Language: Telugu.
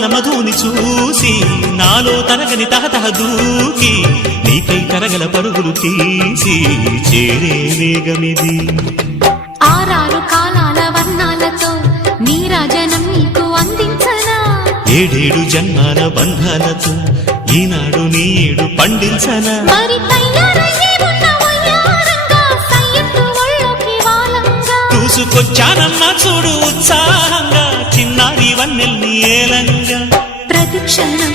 యవ్వన మధుని చూసి నాలో తరగని తహతహ దూకి నీకై తరగల పరుగులు తీసి చేరే వేగమిది. ఆరారు కాలాల వర్ణాలతో నీరాజనం నీకు అందించనా, ఏడేడు జన్మాల బంధాలతో ఈనాడు నీడు పండించనా. మరి తయారయ్యే ఉన్న వయ్యారంగా సయ్యత్తు ఒళ్ళోకి వాలంగా చూసుకొచ్చానమ్మా చూడు ఉత్సాహంగా చిన్నారి వన్నెల్ని ఏలంగా. ప్రతిక్షణం